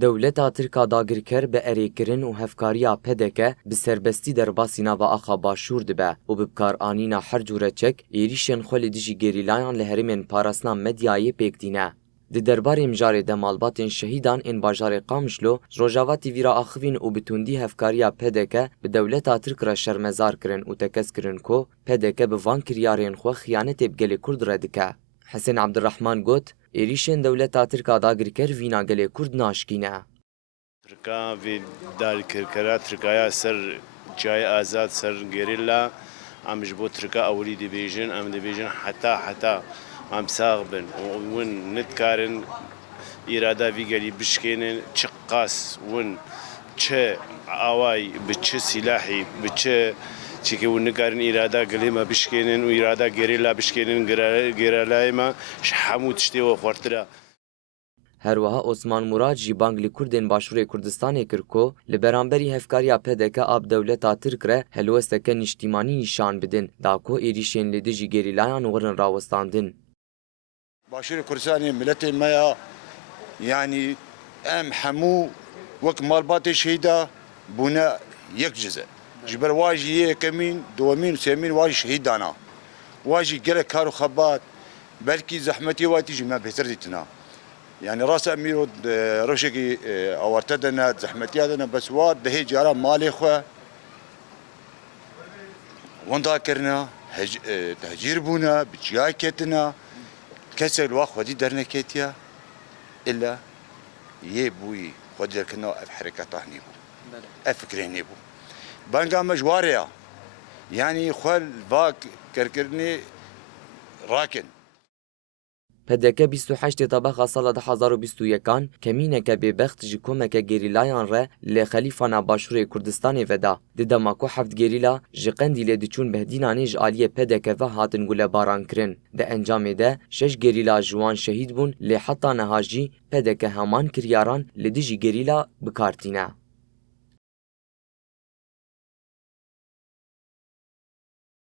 دولتا ترکا داگیرکر به اریکرین و هفکاریا پدکه به سربستی در باسینا و آخا باشور دبه و ببکار آنینا هر جوره چک ایریشن خوال دیجی گریلایان لهرمین پاراسنا مدیای پیکدینه. دی درباره مجاره دمالباتین شهیدان این باجار قامشلو روجاواتی ویرا آخوین و بتوندی هفکاریا پدکه به دولتا ترک را شرمزار کرن و تکس کرن کو پدکه به وان کریارین خو خیانت بگلی کرد ردکه. حسین عبدالرحمن گوت ایریشن دولتا ترکا داگیرکر وینا گلی کرد ناشکینه. ترکا وی دال کرکرا ترکایا سر جای آزاد سر گریلا امش بو ترکا اولی دیویژن ام دیویژن حتی ام ساغبن ون نتکارن اراده ویگلی بشکنن چه قاس ون چه آوای بچه سلاحی بچه چیکه ون نکارن اراده گلیما بشکنن و اراده گریلا بشکنن گریلای ما شحمو تشتی و خورتره. هروها عثمان مراد جی بانگلی کردین باشور کردستان کرکو لبرانبری هفکاریا پدکه آب دولتا ترک ره هلوستکه نشتیمانی نشان بدن داکو ایریشین لیده جی گریلایان ورن راوستاندن. باشور کردستان ملت مایا يعني ام حمو وك مالبات شهيدا بنا يك جزء جبر واجي كمين دومين وسيمين واجي شهيد انا واجي قال كارو خبات بلكي زحمتي واتي جما بهترتنا يعني راس امير روشكي او ارتدنا زحمتي هذا بس واد ده جارا مالي خو وان ذاكرنا تهجير بونا بجاكتنا كسر الواخ ودي درنا كيتيا الا يبوي خدر كنا حركات هنيبو افكر هنيبو بانقا مجواريا يعني خل باك كركرني راكن پدکه 28 طبقه سال 2021 کمینه به بخت جی کمک گریلایان ره لی خلیفانا باشور کردستان ودا دیدما کو هفت گریلا جی قندیل دچون بهدینانی جالی پدکه و هاتن گله باران کرن ده انجام ده 6 گریلا جوان شهید بون لی حتی نهاجی پدکه همان کریاران لی دیجی گریلا بکارتینه.